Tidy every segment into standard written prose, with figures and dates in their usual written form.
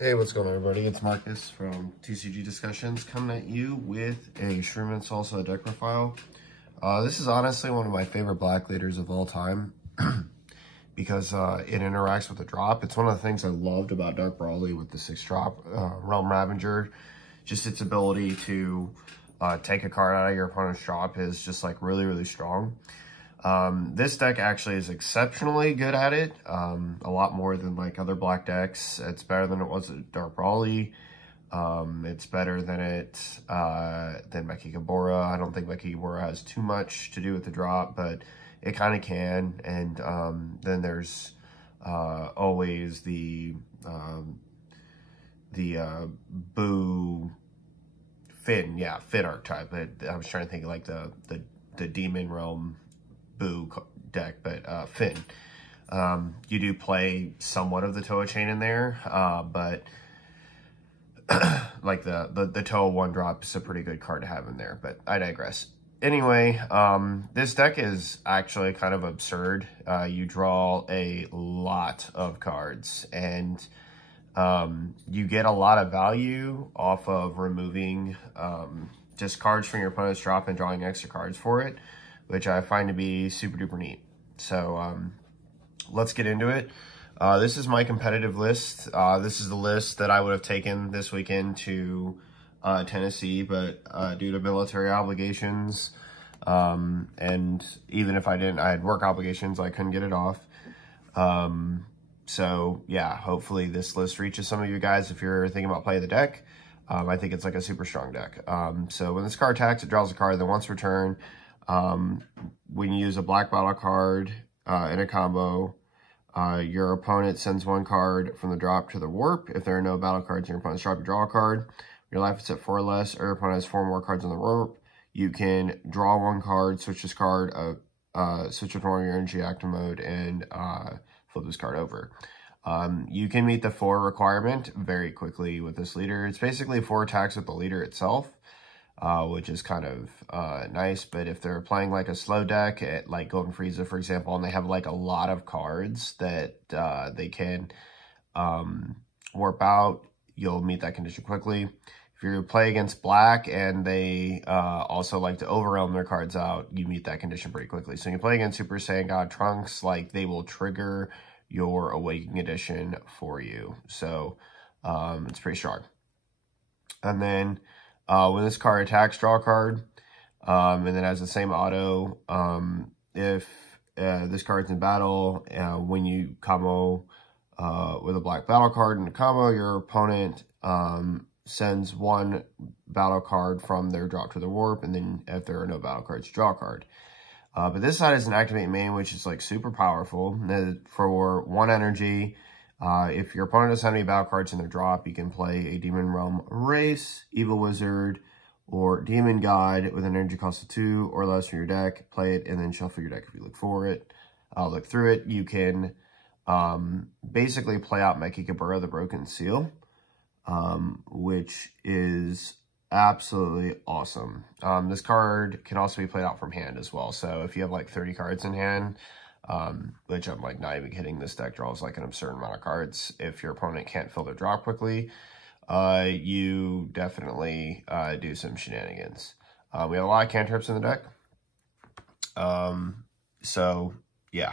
Hey, what's going on, everybody? It's Marcus from TCG Discussions coming at you with a Shroom and Salsa deck profile. This is honestly one of my favorite black leaders of all time because it interacts with the drop. It's one of the things I loved about Dark Brawly with the 6-drop Realm Ravager. Just its ability to take a card out of your opponent's drop is just like really, really strong. This deck actually is exceptionally good at it, a lot more than like other black decks. It's better than it was at Dark Brawly. It's better than Mekikabora. I don't think Mekikabora has too much to do with the drop, but it kind of can. And then there's always the Boo Finn, yeah, Finn archetype. I was trying to think of like the Demon Realm Boo deck, but Finn. You do play somewhat of the Toa chain in there, but like the Toa 1-drop is a pretty good card to have in there, but I digress. Anyway, this deck is actually kind of absurd. You draw a lot of cards, and you get a lot of value off of removing just cards from your opponent's drop and drawing extra cards for it, which I find to be super duper neat. So let's get into it. This is my competitive list. This is the list that I would have taken this weekend to Tennessee, but due to military obligations, and even if I didn't, I had work obligations, I couldn't get it off. So yeah, hopefully this list reaches some of you guys if you're thinking about playing the deck. I think it's like a super strong deck. So when this card attacks, it draws a card, then once returned, when you use a black battle card in a combo, your opponent sends one card from the drop to the warp. If there are no battle cards in your opponent's drop, you draw a card. Your life is at 4 or less, or your opponent has 4 more cards on the warp. You can draw one card, switch this card, switch it from your energy active mode, and flip this card over. You can meet the 4 requirement very quickly with this leader. It's basically 4 attacks with the leader itself. Which is kind of nice, but if they're playing like a slow deck, like Golden Frieza, for example, and they have like a lot of cards that they can warp out, you'll meet that condition quickly. If you play against black and they also like to overwhelm their cards out, you meet that condition pretty quickly. So when you play against Super Saiyan God Trunks, like they will trigger your Awakening Edition for you. So it's pretty strong. And then when this card attacks, draw a card, and then has the same auto. If this card's in battle, when you combo with a black battle card in a combo, your opponent sends one battle card from their drop to the warp, and then if there are no battle cards, draw a card. But this side is an activate main, which is like super powerful. For 1 energy, if your opponent doesn't have any battle cards in their drop, you can play a Demon Realm Race, Evil Wizard, or Demon God with an energy cost of 2 or less from your deck. Play it and then shuffle your deck if you look for it. Look through it. You can basically play out Mekikabura, the Broken Seal, which is absolutely awesome. This card can also be played out from hand as well. So if you have like 30 cards in hand, which I'm like not even kidding, this deck draws like an absurd amount of cards. If your opponent can't fill their drop quickly, you definitely do some shenanigans. We have a lot of cantrips in the deck. So yeah.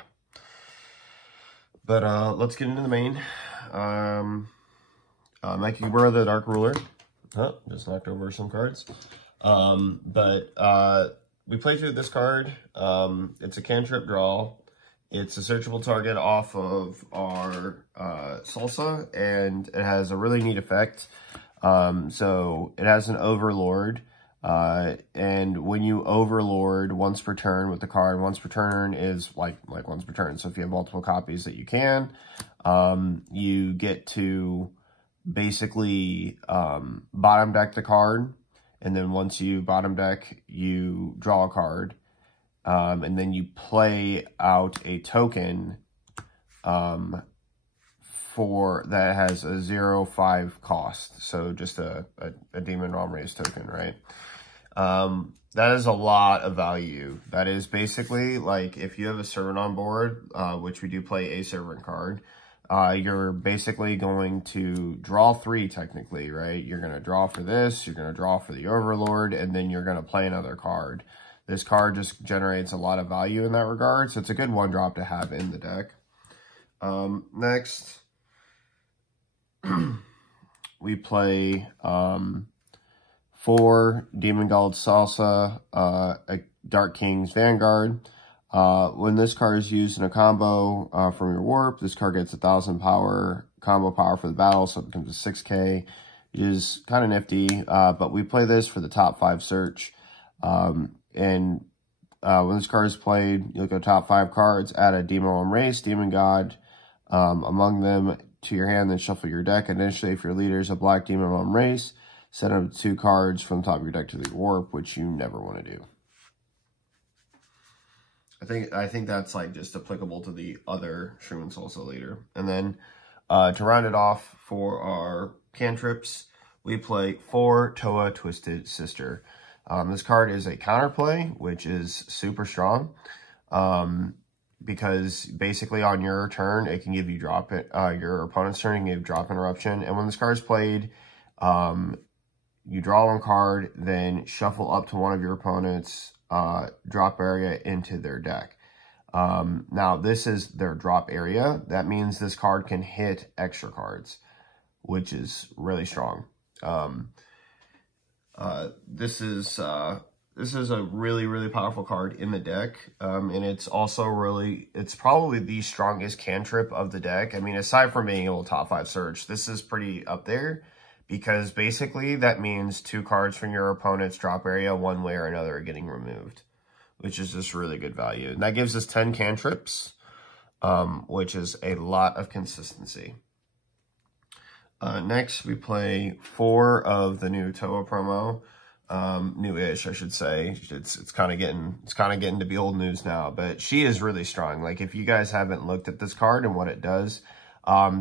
But let's get into the main. Mekikabura, the Dark Ruler. Oh, just knocked over some cards. We play through this card. It's a cantrip draw. It's a searchable target off of our Salsa, and it has a really neat effect. So it has an Overlord, and when you Overlord once per turn with the card, once per turn is like once per turn. So if you have multiple copies that you can, you get to basically bottom deck the card, and then once you bottom deck, you draw a card. And then you play out a token that has a 0/5 cost. So just a Demon Realm Race token, right? That is a lot of value. That is basically like if you have a servant on board, which we do play a servant card, you're basically going to draw 3 technically, right? You're going to draw for this, you're going to draw for the Overlord, and then you're going to play another card. This card just generates a lot of value in that regard, so it's a good 1-drop to have in the deck. Next, we play 4 Demon God Salsa, a Dark King's Vanguard. When this card is used in a combo from your warp, this card gets 1,000 power, combo power for the battle, so it becomes a 6K. It is kind of nifty, but we play this for the top 5 search. When this card is played, you look at top 5 cards, add a Demon Race, Demon God, among them to your hand, then shuffle your deck. Initially, if your leader is a black Demon Race, set up 2 cards from the top of your deck to the warp, which you never want to do. I think that's like just applicable to the other Shroom and Salsa leader. And then to round it off for our cantrips, we play 4 Toa Twisted Sister. This card is a counterplay, which is super strong. Because basically on your turn, it can give you drop it. Your opponent's turn can give drop interruption. And when this card is played, you draw 1 card, then shuffle up to one of your opponent's drop area into their deck. Now, this is their drop area. That means this card can hit extra cards, which is really strong. This is a really, really powerful card in the deck. And it's also it's probably the strongest cantrip of the deck. I mean, aside from being able to top 5 search, this is pretty up there. Because basically that means 2 cards from your opponent's drop area, one way or another, are getting removed, which is just really good value. And that gives us 10 cantrips, which is a lot of consistency. Next, we play 4 of the new Toa promo, new-ish, I should say. It's kind of getting to be old news now, but she is really strong. Like, if you guys haven't looked at this card and what it does.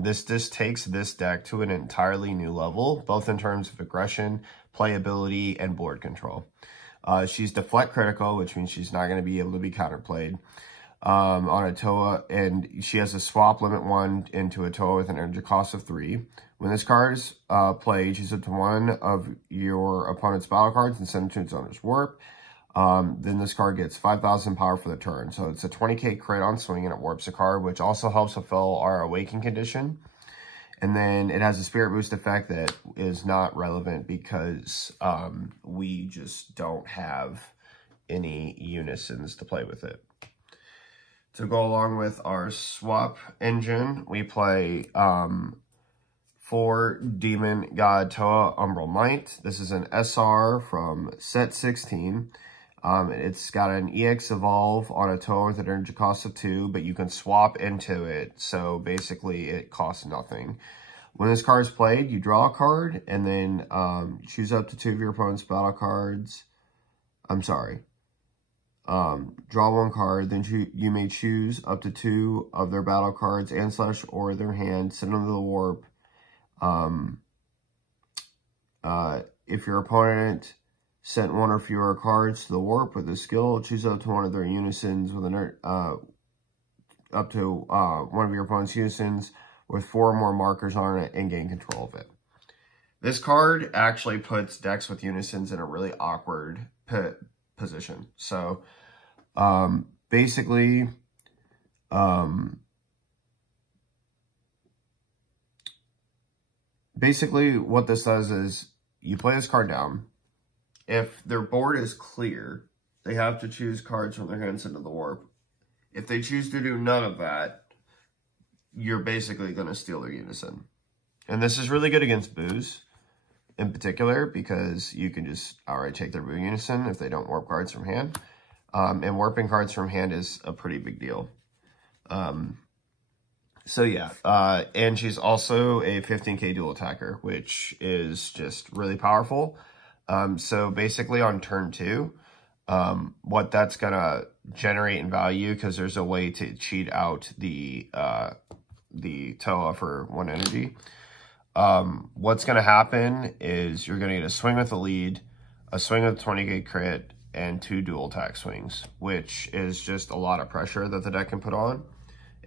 This just takes this deck to an entirely new level, both in terms of aggression, playability, and board control. She's deflect critical, which means she's not going to be able to be counterplayed on a Toa, and she has a swap limit 1 into a Toa with an energy cost of 3. When this card is played, choose up to 1 of your opponent's battle cards and send it to its owner's warp. Then this card gets 5,000 power for the turn. So it's a 20k crit on swing, and it warps a card, which also helps fulfill our awaken condition. And then it has a spirit boost effect that is not relevant because we just don't have any unisons to play with it. To go along with our swap engine, we play 4 Demon God Toa Umbral Might. This is an SR from set 16. It's got an EX Evolve on a Toa with an energy cost of 2, but you can swap into it, so basically it costs nothing. When this card is played, you draw a card, and then choose up to 2 of your opponent's battle cards. Draw 1 card, then you may choose up to 2 of their battle cards and / or their hand, send them to the warp. If your opponent sent 1 or fewer cards to the warp with a skill, choose up to 1 of their unisons with an up to 1 of your opponent's unisons with 4 or more markers on it and gain control of it. This card actually puts decks with unisons in a really awkward position. So basically what this does is you play this card down. If their board is clear, they have to choose cards from their hands into the warp. If they choose to do none of that, you're basically going to steal their unison. And this is really good against boos in particular, because you can just outright take their boo unison if they don't warp cards from hand. And warping cards from hand is a pretty big deal. So yeah, and she's also a 15k dual attacker, which is just really powerful. So basically on turn 2, what that's going to generate in value, because there's a way to cheat out the Toa for 1 energy. What's going to happen is you're going to get a swing with a lead, a swing with 20k crit, and 2 dual attack swings, which is just a lot of pressure that the deck can put on.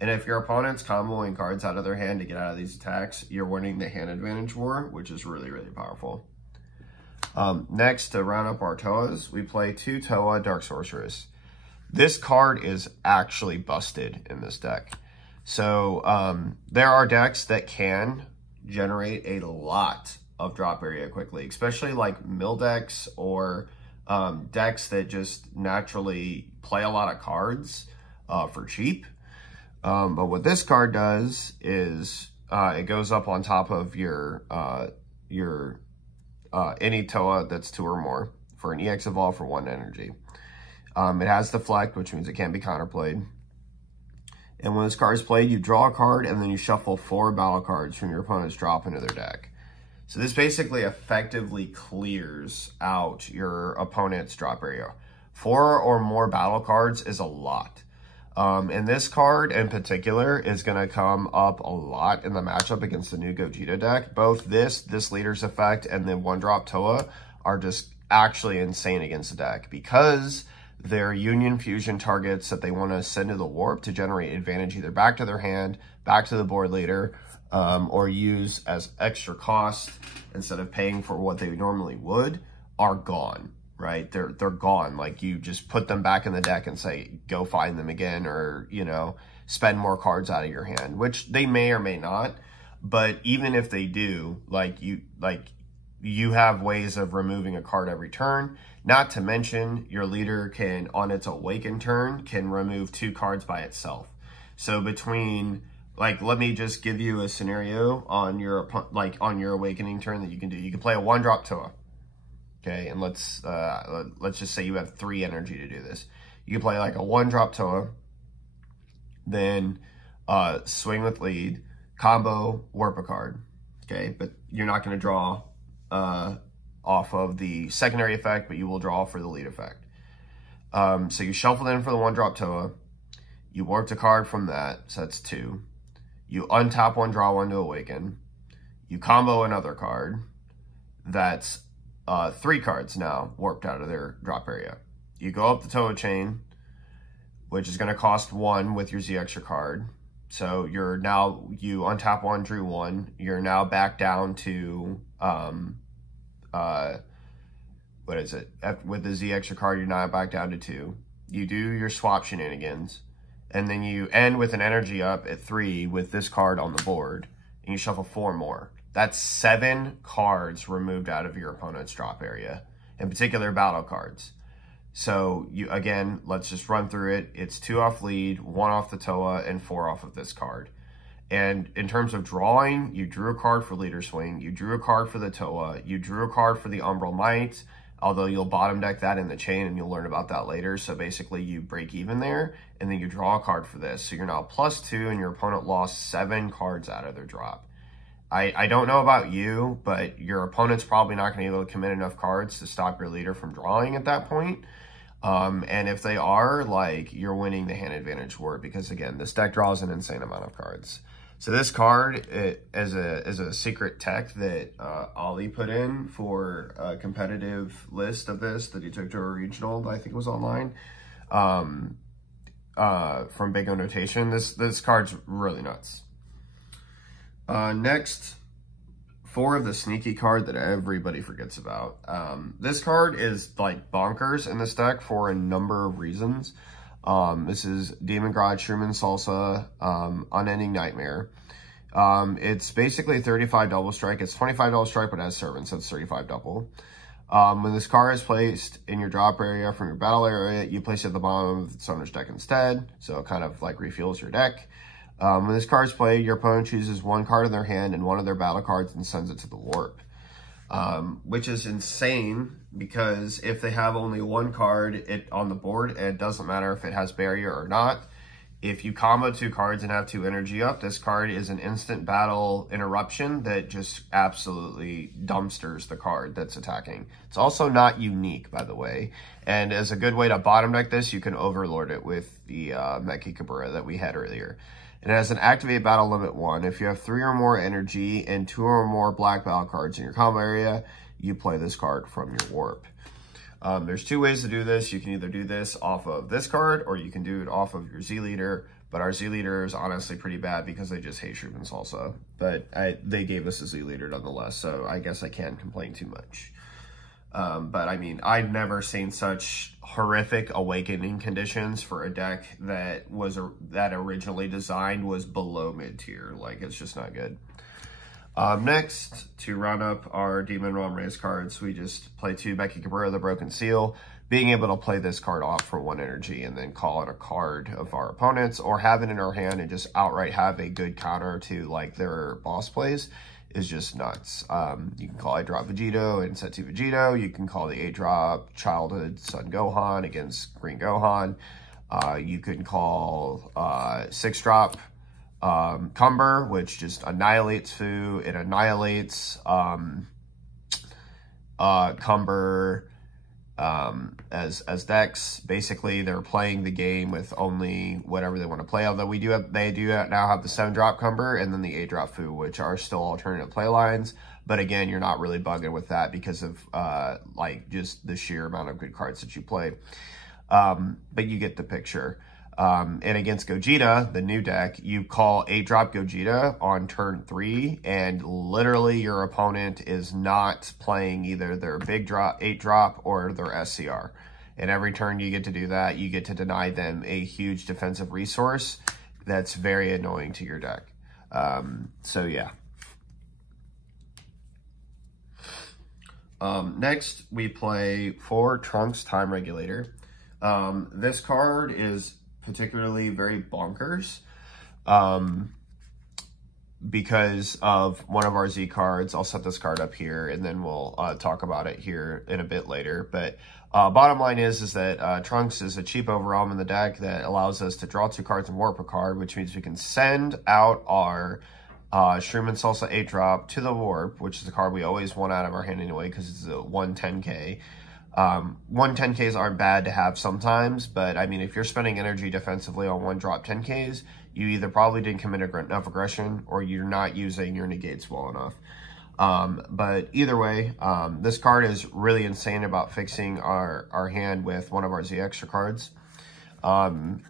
And if your opponent's comboing cards out of their hand to get out of these attacks, you're winning the hand advantage war, which is really, really powerful. Next, to round up our Toas, we play 2 Toa Dark Sorceress. This card is actually busted in this deck. So there are decks that can generate a lot of drop area quickly, especially like mill decks or decks that just naturally play a lot of cards for cheap. But what this card does is it goes up on top of your any Toa that's 2 or more for an EX Evolve for 1 energy. It has Deflect, which means it can't be counterplayed. And when this card is played, you draw a card and then you shuffle 4 battle cards from your opponent's drop into their deck. So this basically effectively clears out your opponent's drop area. 4 or more battle cards is a lot. And this card in particular is going to come up a lot in the matchup against the new Gogeta deck. Both this Leader's Effect and the 1-drop Toa are just actually insane against the deck because they're Union Fusion targets that they want to send to the Warp to generate advantage either back to their hand, back to the board later, or use as extra cost instead of paying for what they normally would, are gone. Right? They're gone. Like, you just put them back in the deck and say, go find them again, or, you know, spend more cards out of your hand, which they may or may not. But even if they do, you have ways of removing a card every turn. Not to mention, your leader can, on its Awaken turn, can remove 2 cards by itself. So between, like, let me just give you a scenario on your Awakening turn that you can do. You can play a 1-drop Toa. Okay, and let's just say you have 3 energy to do this. You can play like a 1-drop Toa, then swing with lead, combo, warp a card. Okay, but you're not going to draw off of the secondary effect, but you will draw for the lead effect. So you shuffled in for the 1-drop Toa, you warped a card from that, so that's 2. You untap 1, draw 1 to awaken. You combo another card, that's 3 cards now warped out of their drop area. You go up the Toa chain, which is going to cost 1 with your Z extra card. So you untap 1, drew 1. You're now back down to, what is it? With the Z extra card, you're now back down to 2. You do your swap shenanigans, and then you end with an energy up at 3 with this card on the board, and you shuffle 4 more. That's 7 cards removed out of your opponent's drop area, in particular battle cards. So again, let's just run through it. It's 2 off lead, 1 off the Toa, and 4 off of this card. And in terms of drawing, you drew a card for Leader Swing, you drew a card for the Toa, you drew a card for the Umbral Might, although you'll bottom deck that in the chain and you'll learn about that later. So basically you break even there, and then you draw a card for this. So you're now +2 and your opponent lost 7 cards out of their drop. I don't know about you, but your opponent's probably not going to be able to commit enough cards to stop your leader from drawing at that point. And if they are, like, you're winning the hand advantage war, because again, this deck draws an insane amount of cards. So this card is a secret tech that Ollie put in for a competitive list of this that he took to a regional, I think it was online, from Big O Notation. This card's really nuts. Next, 4 of the sneaky card that everybody forgets about. This card is like bonkers in this deck for a number of reasons. This is Demon God, Shroom and Salsa, Unending Nightmare. It's basically 35 double strike. It's 25 double strike, but as servant, so it's 35 double. When this card is placed in your drop area from your battle area, you place it at the bottom of the owner's deck instead, so it kind of like refuels your deck. When this card is played, your opponent chooses 1 card in their hand and 1 of their battle cards and sends it to the warp. Which is insane, because if they have only 1 card on the board, it doesn't matter if it has barrier or not. If you combo 2 cards and have 2 energy up, this card is an instant battle interruption that just absolutely dumpsters the card that's attacking. It's also not unique, by the way. And as a good way to bottom deck this, you can overlord it with the Meki Kabura that we had earlier. It has an activate battle limit 1. If you have 3 or more energy and 2 or more black battle cards in your combo area, you play this card from your warp. There's 2 ways to do this. You can either do this off of this card, or you can do it off of your Z leader. But our Z leader is honestly pretty bad because they just hate Shroom and Salsa. But they gave us a Z leader nonetheless, so I guess I can't complain too much. But I mean, I've never seen such horrific awakening conditions for a deck that that originally designed was below mid tier. Like, it's just not good. Next, to round up our Demon Realm race cards, we just play 2 Becky Cabrera, the Broken Seal. Being able to play this card off for 1 energy and then call it a card of our opponents, or have it in our hand and just outright have a good counter to like their boss plays is just nuts. You can call 8-drop Vegito and set 2 Vegito. You can call the 8-drop Childhood Son Gohan against Green Gohan. You can call 6-drop Cumber, which just annihilates Fu. It annihilates Cumber as decks. Basically, they're playing the game with only whatever they want to play. Although they do now have the 7-drop Cumber and then the 8-drop Fu, which are still alternative play lines. But again, you're not really bugging with that because of like just the sheer amount of good cards that you play. But you get the picture. And against Gogeta, the new deck, you call 8-drop Gogeta on turn 3, and literally your opponent is not playing either their big drop, 8-drop, or their SCR. And every turn you get to do that, you get to deny them a huge defensive resource that's very annoying to your deck. So yeah. Next, we play 4 Trunks Time Regulator. This card is particularly very bonkers because of one of our Z cards. I'll set this card up here and then we'll talk about it here in a bit later. But bottom line is that Trunks is a cheap overwhelm in the deck that allows us to draw 2 cards and warp a card, which means we can send out our Shroom and Salsa 8-drop to the warp, which is a card we always want out of our hand anyway because it's a 110k. 110Ks aren't bad to have sometimes, but I mean, if you're spending energy defensively on 1-drop 10Ks, you either probably didn't commit enough aggression or you're not using your negates well enough. But either way, this card is really insane about fixing our hand with one of our Z extra cards. It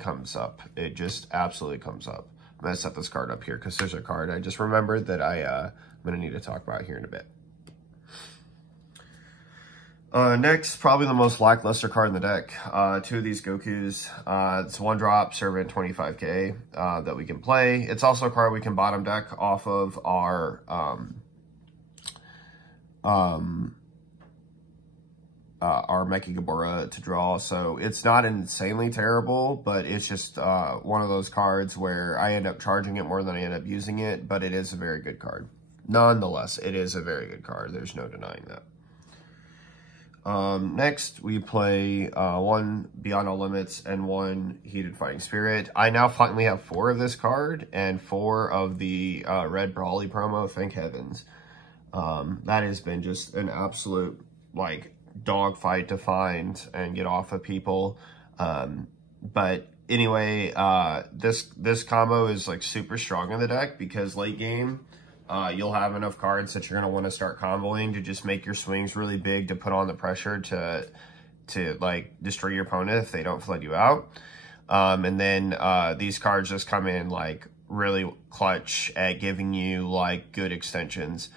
comes up. It just absolutely comes up. I'm going to set this card up here because there's a card I just remembered that I'm going to need to talk about here in a bit. Next, probably the most lackluster card in the deck. 2 of these Gokus. It's 1-drop, Servant 25k that we can play. It's also a card we can bottom deck off of our Mechagabura to draw. So it's not insanely terrible, but it's just one of those cards where I end up charging it more than I end up using it, but it is a very good card. Nonetheless, it is a very good card. There's no denying that. Next, we play 1 Beyond All Limits and 1 Heated Fighting Spirit. I now finally have 4 of this card and 4 of the Red Brawly promo, thank heavens. That has been just an absolute, like, dogfight to find and get off of people. But anyway, this combo is, like, super strong in the deck because late game, you'll have enough cards that you're going to want to start comboing to just make your swings really big to put on the pressure to like destroy your opponent if they don't flood you out. And then these cards just come in like really clutch at giving you like good extensions.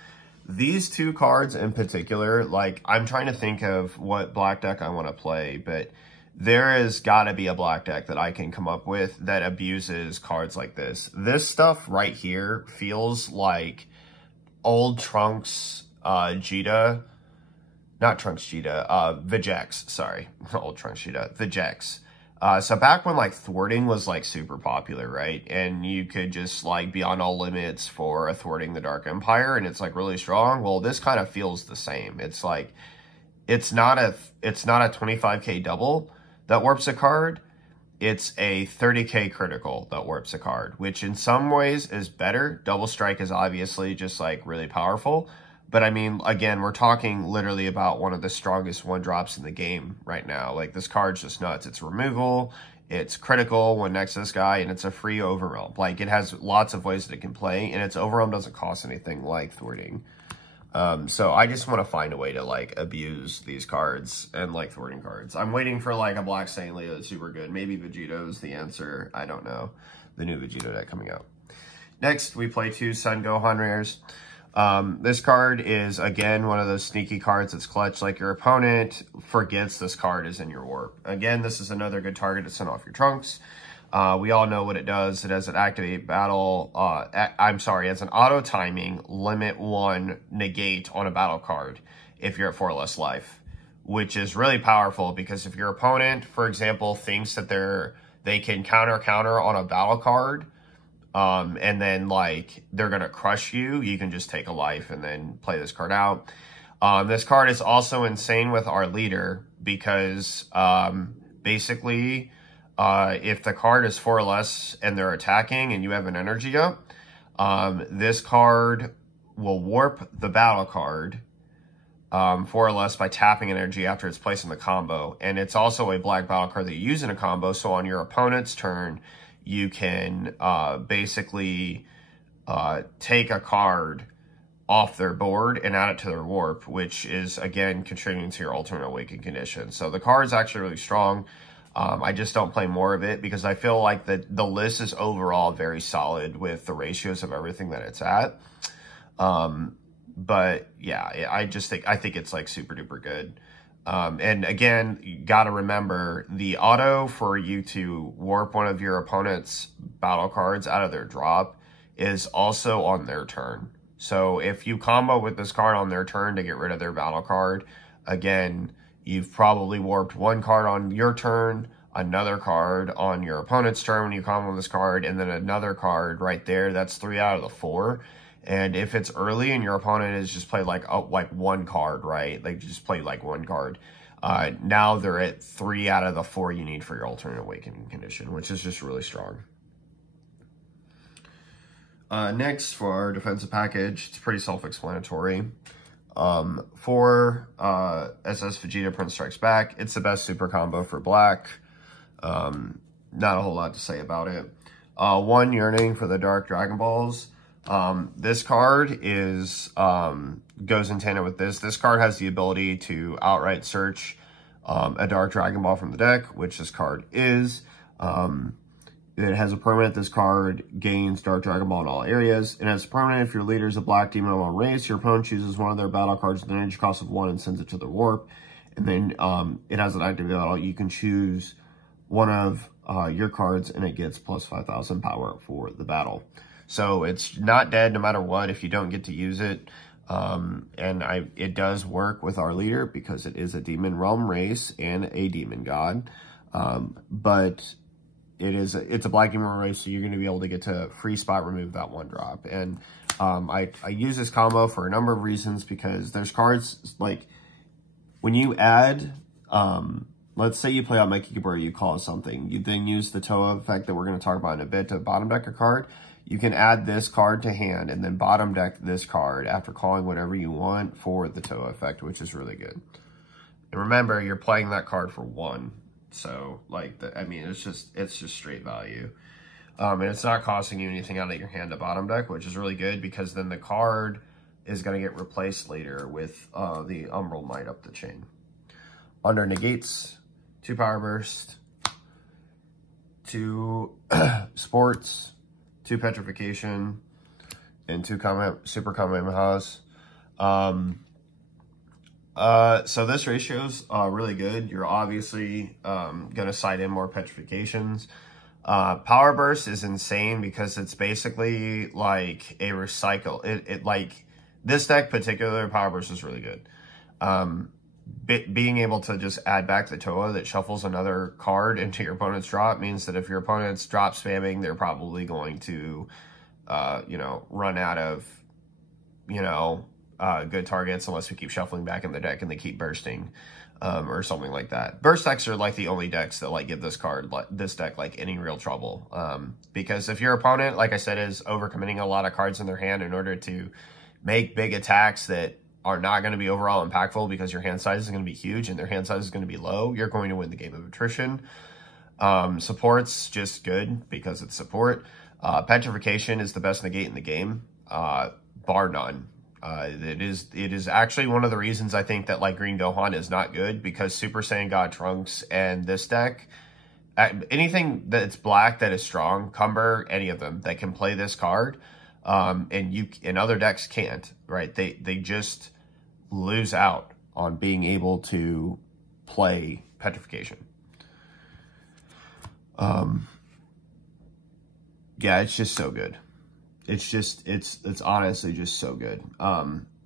These 2 cards in particular, like I'm trying to think of what black deck I want to play, but there has got to be a black deck that I can come up with that abuses cards like this. This stuff right here feels like old Trunks Vegeta. Not Trunks Vegeta, Vegex, sorry. Old Trunks Vegeta, Vegex. So back when like thwarting was like super popular, right? And you could just like Beyond All Limits for a thwarting the Dark Empire and it's like really strong. Well, this kind of feels the same. It's like, it's not a 25k double that warps a card. It's a 30k critical that warps a card, which in some ways is better. Double Strike is obviously just like really powerful. But I mean, again, we're talking literally about one of the strongest 1-drops in the game right now. Like this card's just nuts. It's removal, it's critical when next to this guy, and it's a free overwhelm. Like it has lots of ways that it can play, and its overwhelm doesn't cost anything like thwarting. So I just want to find a way to like abuse these cards and like thwarting cards. I'm waiting for like a Black Saint Leia that's super good. Maybe Vegito's the answer. I don't know. The new Vegito deck coming out. Next, we play 2 Sun Gohan rares. This card is, again, one of those sneaky cards that's clutch. Like your opponent forgets this card is in your warp. Again, this is another good target to send off your trunks. We all know what it does. It has an activate battle, it's an auto timing, limit 1, negate on a battle card if you're at 4 or less life, which is really powerful because if your opponent, for example, thinks that they can counter on a battle card, and then like they're going to crush you, you can just take a life and then play this card out. This card is also insane with our leader because, basically, if the card is 4 or less and they're attacking and you have an energy up, this card will warp the battle card 4 or less by tapping an energy after it's placed in the combo. And it's also a black battle card that you use in a combo. So on your opponent's turn, you can basically take a card off their board and add it to their warp, which is, again, contributing to your alternate awakened condition. So the card is actually really strong. I just don't play more of it because I feel like the list is overall very solid with the ratios of everything that it's at. But yeah, I think it's like super duper good. And again, you got to remember the auto for you to warp one of your opponent's battle cards out of their drop is also on their turn. So if you combo with this card on their turn to get rid of their battle card, again, you've probably warped one card on your turn, another card on your opponent's turn when you combo this card, and then another card right there. That's 3 out of the 4. And if it's early and your opponent has just played like one card, right? Like just played like one card. Now they're at 3 out of the 4 you need for your alternate awakening condition, which is just really strong. Next, for our defensive package, it's pretty self-explanatory. For SS Vegeta Prince Strikes Back, it's the best super combo for black. Not a whole lot to say about it. 1 Yearning for the Dark Dragon Balls. This card is goes in tandem with this. This card has the ability to outright search a Dark Dragon Ball from the deck, which this card is. It has a permanent. This card gains Dark Dragon Ball in all areas. It has a permanent. If your leader is a black demon of one race, your opponent chooses one of their battle cards with an energy cost of 1 and sends it to the warp. And then it has an active battle. You can choose one of your cards, and it gets plus 5,000 power for the battle. So it's not dead no matter what if you don't get to use it. It does work with our leader because it is a demon realm race and a demon god. But it's a black demon race, so you're going to be able to get to free spot remove that 1 drop. And I use this combo for a number of reasons because there's cards like when you add, let's say you play out Meki Kabura, you call something, you then use the Toa effect that we're going to talk about in a bit to bottom deck a card. You can add this card to hand and then bottom deck this card after calling whatever you want for the Toa effect, which is really good. And remember, you're playing that card for 1. So, like, it's just straight value. And it's not costing you anything out of your hand to bottom deck, which is really good because then the card is going to get replaced later with the Umbral Might up the chain. Under negates, 2 Power Burst, 2 Sports, 2 Petrification, and 2 Super Kamehamehas. So this ratio's really good. You're obviously going to side in more Petrifications. Power Burst is insane because it's basically like a recycle. Like this deck particular, Power Burst is really good. Being able to just add back the Toa that shuffles another card into your opponent's drop means that if your opponent's drop spamming, they're probably going to, run out of, good targets unless we keep shuffling back in the deck and they keep bursting, or something like that. Burst decks are like the only decks that like give this deck like any real trouble. Because if your opponent, like I said, is overcommitting a lot of cards in their hand in order to make big attacks that are not going to be overall impactful because your hand size is going to be huge and their hand size is going to be low, you're going to win the game of attrition. Support's just good because it's support. Petrification is the best negate in the game, bar none. It is actually one of the reasons I think that like Green Gohan is not good, because Super Saiyan God Trunks and this deck, anything that's black that is strong, Cumber, any of them that can play this card, and other decks can't, right? They just lose out on being able to play Petrification. Yeah, it's just so good. It's honestly just so good.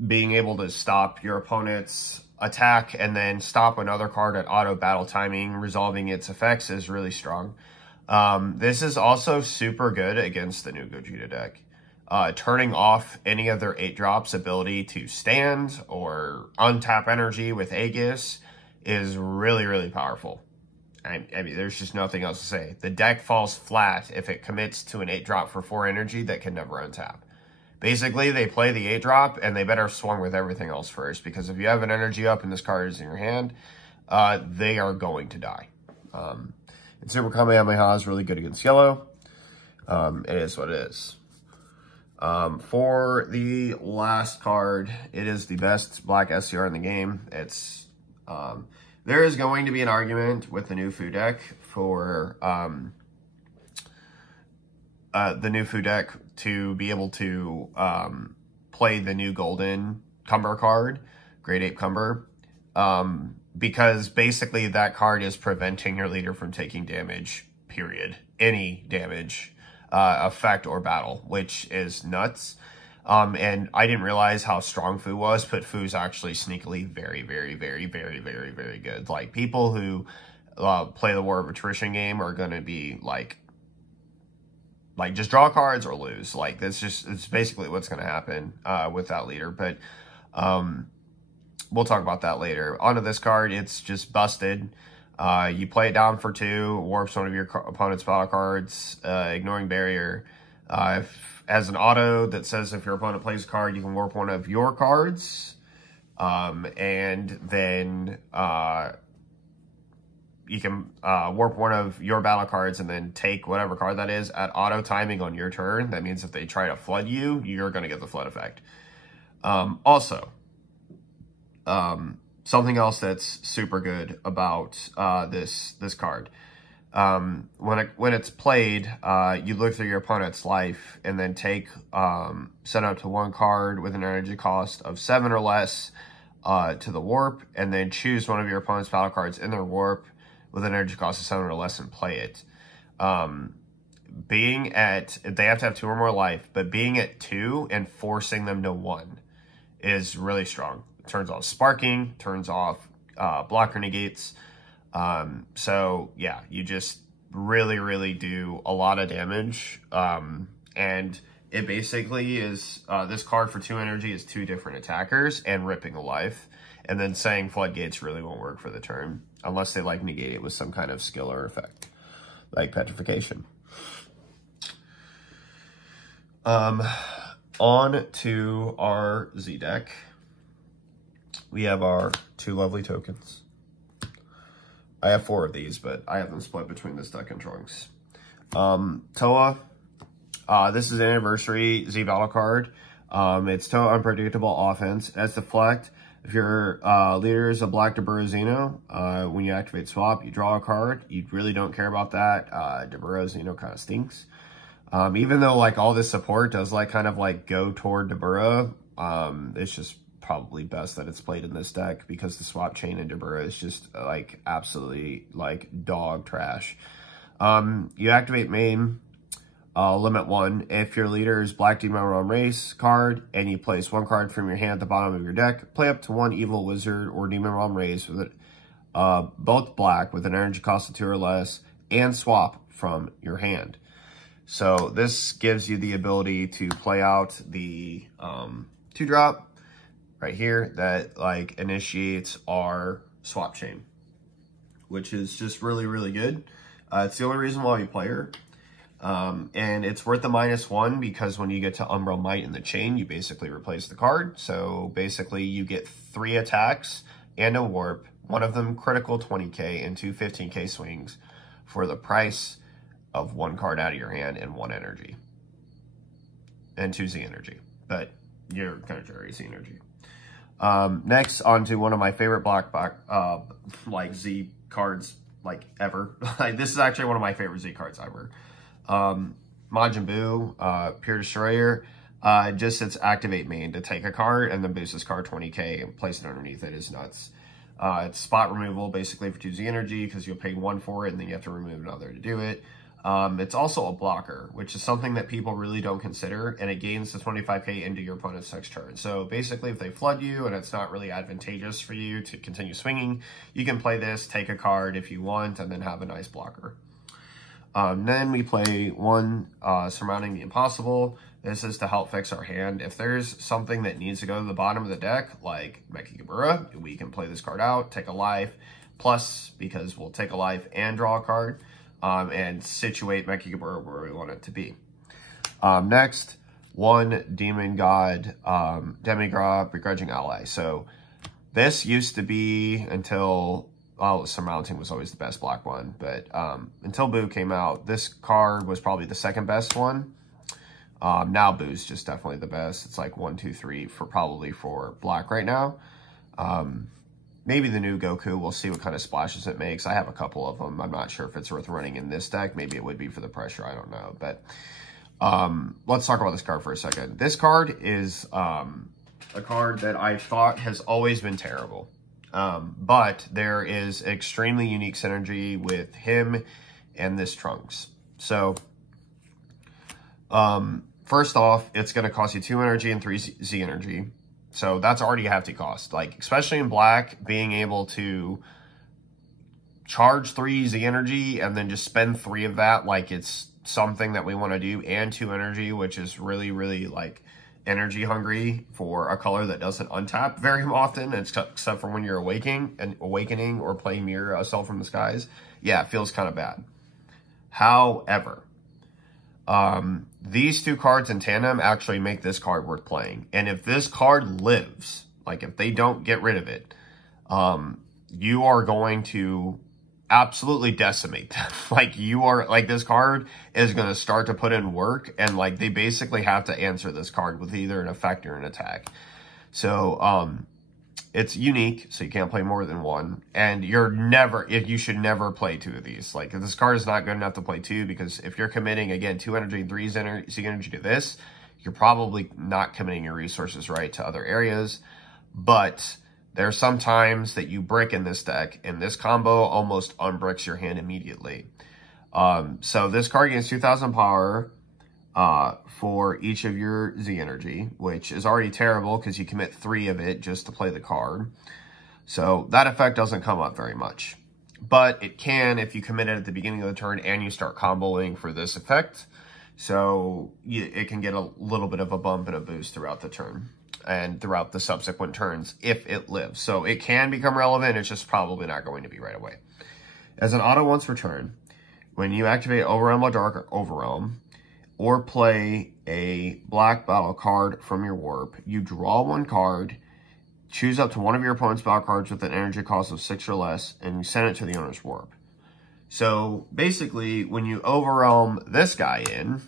Being able to stop your opponent's attack and then stop another card at auto battle timing, resolving its effects, is really strong. This is also super good against the new Gogeta deck. Turning off any of their 8-drop's ability to stand or untap energy with Aegis is really, really powerful. I mean, there's just nothing else to say. The deck falls flat if it commits to an 8-drop for 4 energy that can never untap. Basically, they play the 8-drop, and they better swung with everything else first, because if you have an energy up and this card is in your hand, they are going to die. And Super Kamehameha is really good against yellow. It is what it is. For the last card, it is the best black SCR in the game. It's... there is going to be an argument with the new Fu deck for the new Fu deck to be able to play the new golden Cumber card, Great Ape Cumber, because basically that card is preventing your leader from taking damage, period. Any damage, effect, or battle, which is nuts. And I didn't realize how strong Fu was, but Fu's actually sneakily very, very, very, very, very, very good. Like, people who play the War of Attrition game are going to be like just draw cards or lose. Like, it's basically what's going to happen with that leader. But we'll talk about that later. Onto this card, it's just busted. You play it down for 2, warps one of your opponent's battle cards, ignoring barrier. Has an auto that says if your opponent plays a card, you can warp one of your cards. And then you can warp one of your battle cards and then take whatever card that is at auto timing on your turn. That means if they try to flood you, you're going to get the flood effect. Also, something else that's super good about this card. When it's played, you look through your opponent's life and then take, set up to 1 card with an energy cost of 7 or less to the warp, and then choose one of your opponent's battle cards in their warp with an energy cost of 7 or less and play it. Being at, they have to have 2 or more life, but being at 2 and forcing them to 1 is really strong. It turns off sparking, turns off blocker negates. So yeah, you just really, really do a lot of damage. And it basically is, this card for 2 energy is 2 different attackers and ripping a life. And then saying floodgates really won't work for the turn unless they like negate it with some kind of skill or effect, like petrification. On to our Z deck. We have our 2 lovely tokens. I have 4 of these, but I have them split between this deck and Trunks. Toa. This is an anniversary Z battle card. It's Toa Unpredictable Offense. It has Deflect. If your leader is a black Daburo Xeno, when you activate swap, you draw a card. You really don't care about that. Daburo Xeno kind of stinks. Even though like all this support does like kind of like go toward Daburo, it's just probably best that it's played in this deck because the swap chain in Daburo is just like absolutely like dog trash. You activate main, limit 1. If your leader is Black Demon Realm Race card and you place 1 card from your hand at the bottom of your deck, play up to 1 Evil Wizard or Demon Realm Race with it, both black with an energy cost of 2 or less, and swap from your hand. So this gives you the ability to play out the 2-drop right here that like initiates our swap chain, which is just really, really good. It's the only reason why you play her. And it's worth the -1 because when you get to Umbral Might in the chain, you basically replace the card. So basically you get 3 attacks and a warp, one of them critical 20k and 2 15k swings for the price of 1 card out of your hand and 1 energy. And 2 Z energy. But you're going to generate Z energy. Next, on to one of my favorite black like Z cards like ever. Like, this is actually one of my favorite Z cards ever. Majin Buu, Pure Destroyer. Just its activate main to take a card and then boost this card 20k and place it underneath it is nuts. It's spot removal basically for 2 Z energy because you'll pay 1 for it and then you have to remove another to do it. It's also a blocker, which is something that people really don't consider, and it gains the 25k into your opponent's next turn. So basically, if they flood you and it's not really advantageous for you to continue swinging, you can play this, take a card if you want, and then have a nice blocker. Then we play one Surmounting the Impossible. This is to help fix our hand. If there's something that needs to go to the bottom of the deck, like Mechikabura, we can play this card out, take a life, plus, because we'll take a life and draw a card, and situate Mechikabura where we want it to be. Next, one Demon God, Demigod, Begrudging Ally. So this used to be until... well, Surmounting was always the best black one, but until Buu came out, this card was probably the second best one. Now Buu's just definitely the best. It's like 1, 2, 3 for black right now. Maybe the new Goku, we'll see what kind of splashes it makes. I have a couple of them. I'm not sure if it's worth running in this deck. Maybe it would be for the pressure. I don't know. But let's talk about this card for a second. This card is a card that I thought has always been terrible. But there is extremely unique synergy with him and this Trunks. So, first off, it's going to cost you 2 energy and 3 Z energy. So that's already a hefty cost. Like, especially in black, being able to charge 3 Z energy and then just spend 3 of that like it's something that we want to do, and 2 energy, which is really, really, like, energy hungry for a color that doesn't untap very often, except for when you're awakening or playing Mirror Assault from the Skies. Yeah, it feels kind of bad. However, these 2 cards in tandem actually make this card worth playing. And if this card lives, like if they don't get rid of it, you are going to absolutely decimate them. Like this card is going to start to put in work, and like they basically have to answer this card with either an effect or an attack. So it's unique, so you can't play more than 1, and you should never play 2 of these. Like, if this card is not good enough to play 2, because if you're committing again 2 energy and 3 Z energy to this, you're probably not committing your resources right to other areas. But there are some times that you brick in this deck, and this combo almost unbricks your hand immediately. So this card gains 2,000 power for each of your Z energy, which is already terrible because you commit 3 of it just to play the card. So that effect doesn't come up very much. But it can if you commit it at the beginning of the turn and you start comboing for this effect. So it can get a little bit of a bump and a boost throughout the turn and throughout the subsequent turns if it lives. So it can become relevant, it's just probably not going to be right away. As an auto once return, when you activate Overwhelm or Dark Overwhelm, or play a black battle card from your warp, you draw 1 card, choose up to one of your opponent's battle cards with an energy cost of 6 or less, and you send it to the owner's warp. So basically, when you overwhelm this guy in,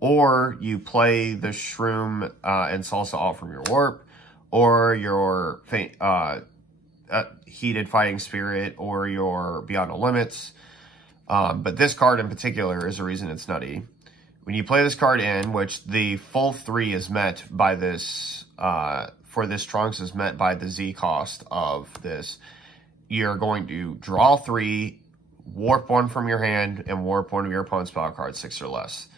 or you play the Shroom and Salsa off from your warp, or your Heated Fighting Spirit, or your Beyond No Limits. But this card in particular is the reason it's nutty. When you play this card in, which the full 3 is met by this, for this Trunks is met by the Z cost of this, you're going to draw 3, warp 1 from your hand, and warp 1 of your opponent's battle cards, 6 or less.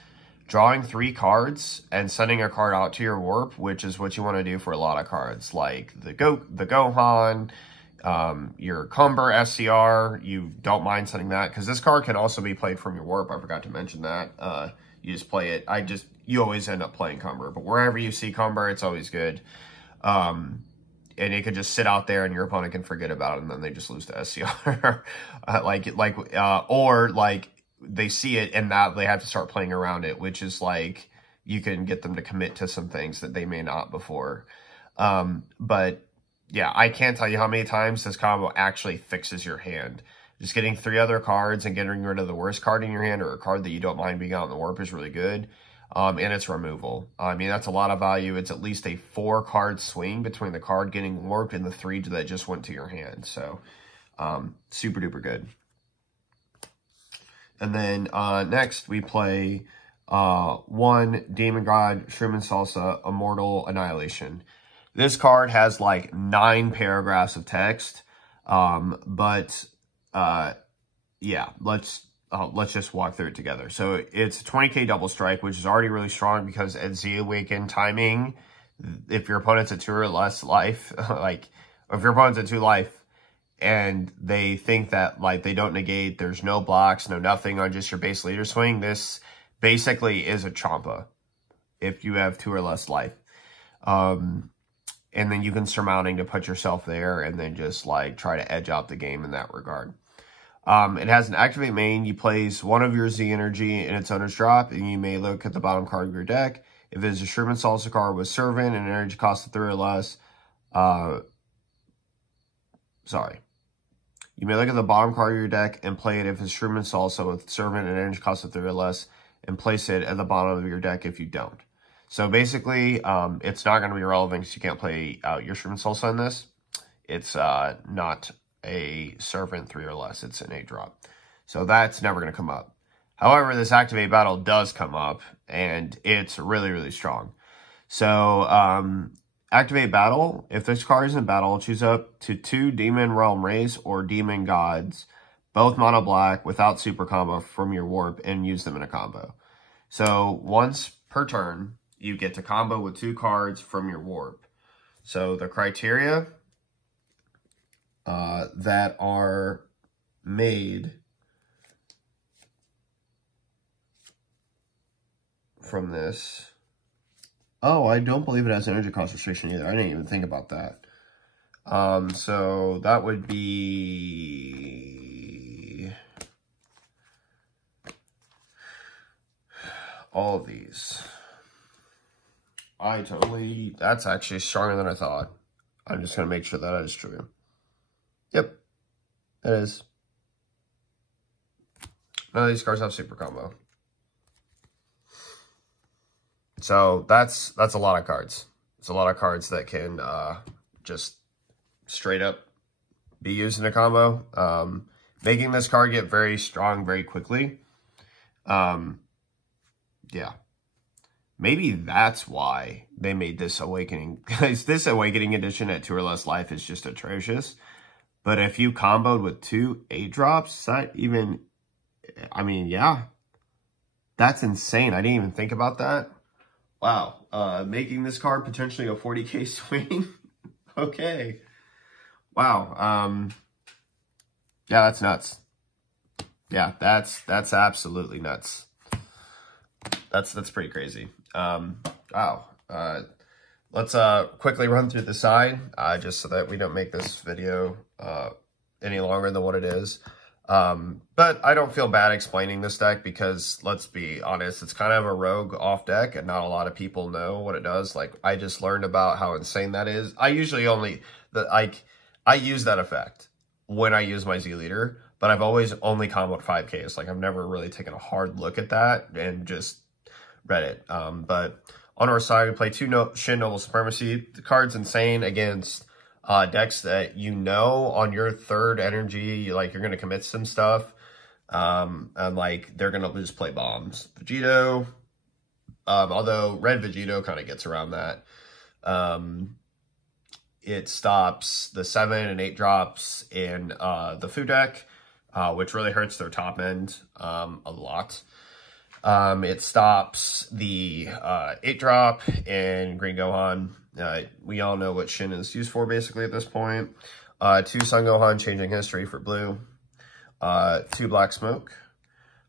Drawing 3 cards and sending a card out to your warp, which is what you want to do for a lot of cards, like the Gohan, your Cumber SCR, you don't mind sending that, because this card can also be played from your warp. I forgot to mention that. You just play it. You always end up playing Cumber, but wherever you see Cumber, it's always good. And it could just sit out there and your opponent can forget about it, and then they just lose to SCR. Or they see it and now they have to start playing around it, which is like, you can get them to commit to some things that they may not before. But yeah, I can't tell you how many times this combo actually fixes your hand. Just getting 3 other cards and getting rid of the worst card in your hand, or a card that you don't mind being out in the warp, is really good. and its removal. I mean, that's a lot of value. It's at least a 4-card swing between the card getting warped and the 3 that just went to your hand. So, super duper good. And then next we play 1 Demon God, Shroom and Salsa, Immortal Annihilation. This card has like 9 paragraphs of text, yeah, let's just walk through it together. So it's 20k double strike, which is already really strong because at Z Awaken timing, if your opponent's at 2 or less life, like if your opponent's at 2 life and they think that like they don't negate, there's no blocks, no nothing on just your base leader swing, this basically is a Champa if you have 2 or less life. And then you can surmounting to put yourself there and then just like try to edge out the game in that regard. It has an activate main. You place 1 of your Z energy in its owner's drop, and you may look at the bottom card of your deck. If it is a Shroom and Salsa card with Servant and an energy cost of 3 or less, you may look at the bottom card of your deck and play it if it's Shroom and Salsa with Servant and energy cost of 3 or less, and place it at the bottom of your deck if you don't. So basically, it's not going to be relevant because you can't play out your Shroom and Salsa in this. It's not a Servant 3 or less. It's an 8-drop. So that's never going to come up. However, this Activate Battle does come up, and it's really, really strong. So, Activate Battle. If this card is in battle, choose up to 2 Demon Realm Race or Demon Gods, both mono black, without super combo from your warp, and use them in a combo. So, once per turn, you get to combo with 2 cards from your warp. So the criteria that are made from this. Oh, I don't believe it has energy cost restriction either. I didn't even think about that. So that would be all of these. That's actually stronger than I thought. I'm just going to make sure that is true. Yep, it is. None of these cards have super combo. So that's a lot of cards. It's a lot of cards that can just straight up be used in a combo. Making this card get very strong very quickly. Yeah. Maybe that's why they made this Awakening. Because this Awakening edition at 2 or less life is just atrocious. But if you comboed with 2 8-drops, that even... I mean, yeah. That's insane. I didn't even think about that. Wow. Making this card potentially a 40k swing. Okay. Wow. Yeah, that's nuts. Yeah, that's absolutely nuts. That's pretty crazy. Wow. Let's quickly run through the side, just so that we don't make this video any longer than what it is. But I don't feel bad explaining this deck because, let's be honest, it's kind of a rogue off deck and not a lot of people know what it does. Like, I just learned about how insane that is. I usually only, I use that effect when I use my Z leader, but I've always only comboed 5Ks. Like, I've never really taken a hard look at that and just read it. But on our side, we play 2 Shin Noble Supremacy. The card's insane against decks that you know on your 3rd energy, you're going to commit some stuff. And like, they're going to just play bombs. Vegito, although Red Vegito kind of gets around that. It stops the 7 and 8 drops in the food deck, which really hurts their top end a lot. It stops the 8-drop in Green Gohan. We all know what Shin is used for basically at this point. 2 Sun Gohan, changing history for blue. 2 Black Smoke.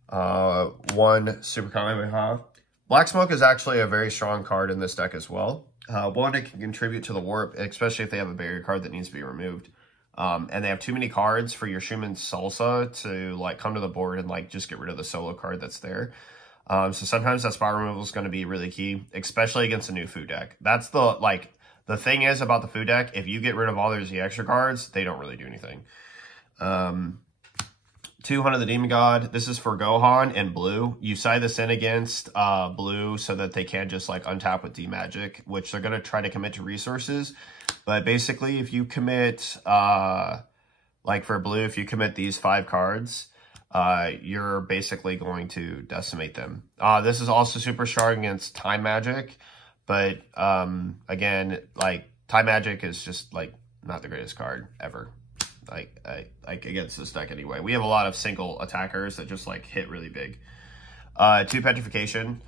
1 Super Kamehameha. Black Smoke is actually a very strong card in this deck as well. One, it can contribute to the warp, especially if they have a barrier card that needs to be removed. And they have too many cards for your Shroom and Salsa to like come to the board and like just get rid of the solo card that's there. So sometimes that spot removal is going to be really key, especially against a new food deck. That's the thing is about the food deck, if you get rid of all their Z extra cards, they don't really do anything. 200 the Demon God. This is for Gohan and blue. You side this in against blue so that they can't just like untap with D-Magic, which they're going to try to commit to resources. But basically, if you commit, like for blue, if you commit these 5 cards, you're basically going to decimate them. This is also super strong against Time Magic. But again, like Time Magic is just like not the greatest card ever. Like against this deck anyway. We have a lot of single attackers that just like hit really big. 2 Petrification.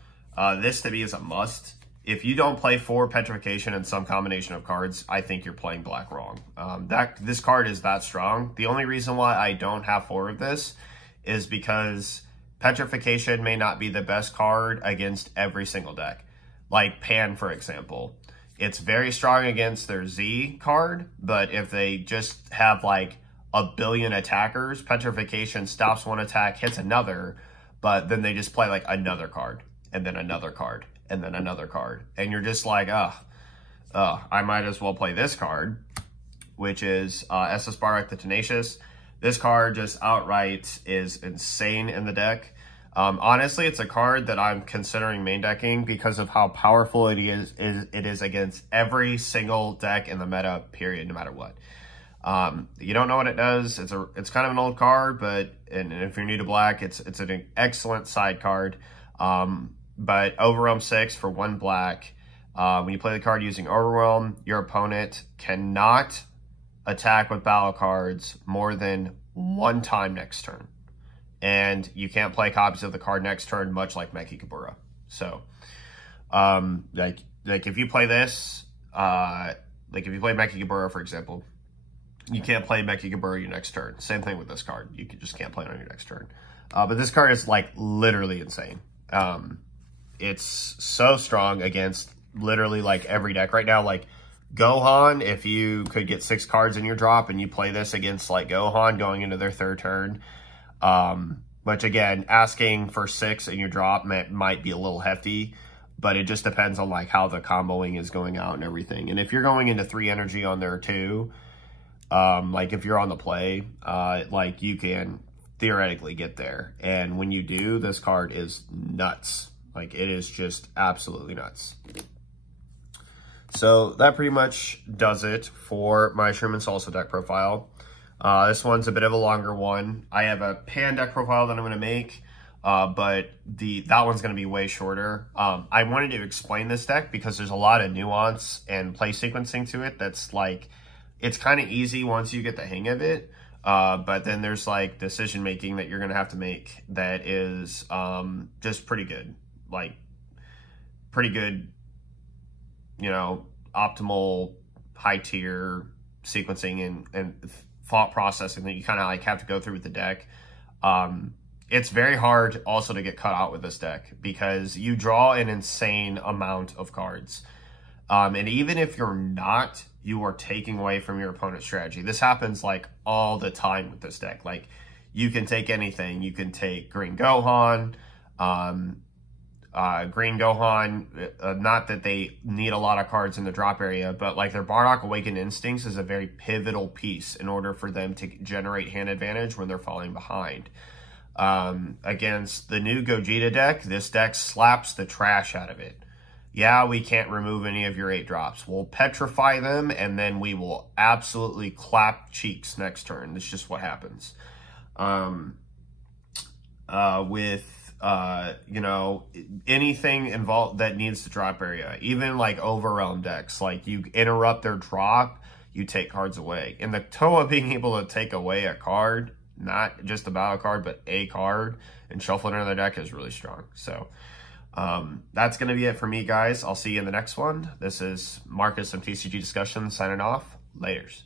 This to me is a must. If you don't play 4 Petrification and some combination of cards, I think you're playing black wrong. This card is that strong. The only reason why I don't have 4 of this is because Petrification may not be the best card against every single deck. Like Pan, for example. It's very strong against their Z card, but if they just have like a billion attackers, Petrification stops one attack, hits another, but then they just play like another card, and then another card, and then another card. And you're just like, I might as well play this card, which is SS Barak the Tenacious. This card just outright is insane in the deck. Honestly, it's a card that I'm considering main decking because of how powerful it is against every single deck in the meta, period, no matter what. You don't know what it does. It's kind of an old card, but and if you're new to black, it's an excellent side card. But Overwhelm 6 for 1 black. When you play the card using Overwhelm, your opponent cannot attack with battle cards more than 1 time next turn. And you can't play copies of the card next turn, much like Mechikabura. So, like if you play this, like if you play Mechikabura, for example, you can't play Mechikabura your next turn. Same thing with this card. You just can't play it on your next turn. But this card is like literally insane. It's so strong against literally like every deck right now. Like Gohan, if you could get 6 cards in your drop and you play this against like Gohan going into their 3rd turn, which again, asking for 6 in your drop might be a little hefty, but it just depends on like how the comboing is going out and everything. And if you're going into 3 energy on there too, like if you're on the play, like you can theoretically get there. And when you do, this card is nuts. Like it is just absolutely nuts. So that pretty much does it for my Shroom and Salsa deck profile. This one's a bit of a longer one. I have a Pan deck profile that I'm going to make, but that one's going to be way shorter. I wanted to explain this deck because there's a lot of nuance and play sequencing to it that's like, it's kind of easy once you get the hang of it, but then there's like decision making that you're going to have to make that is just pretty good. Like, pretty good, you know, optimal, high tier sequencing and thought processing that you kind of like have to go through with the deck. It's very hard also to get cut out with this deck because you draw an insane amount of cards. And even if you're not, you are taking away from your opponent's strategy. This happens like all the time with this deck. Like you can take anything. You can take Green Gohan, not that they need a lot of cards in the drop area, but like their Bardock Awakened Instincts is a very pivotal piece in order for them to generate hand advantage when they're falling behind. Against the new Gogeta deck, this deck slaps the trash out of it. Yeah, we can't remove any of your 8 drops. We'll petrify them, and then we will absolutely clap cheeks next turn. That's just what happens. You know, anything involved that needs the drop area, even like Overwhelm decks, like you interrupt their drop, you take cards away. And the Toa being able to take away a card, not just a battle card, but a card, and shuffle it into the deck is really strong. So that's going to be it for me, guys. I'll see you in the next one. This is Marcus from TCG Discussion signing off. Laters.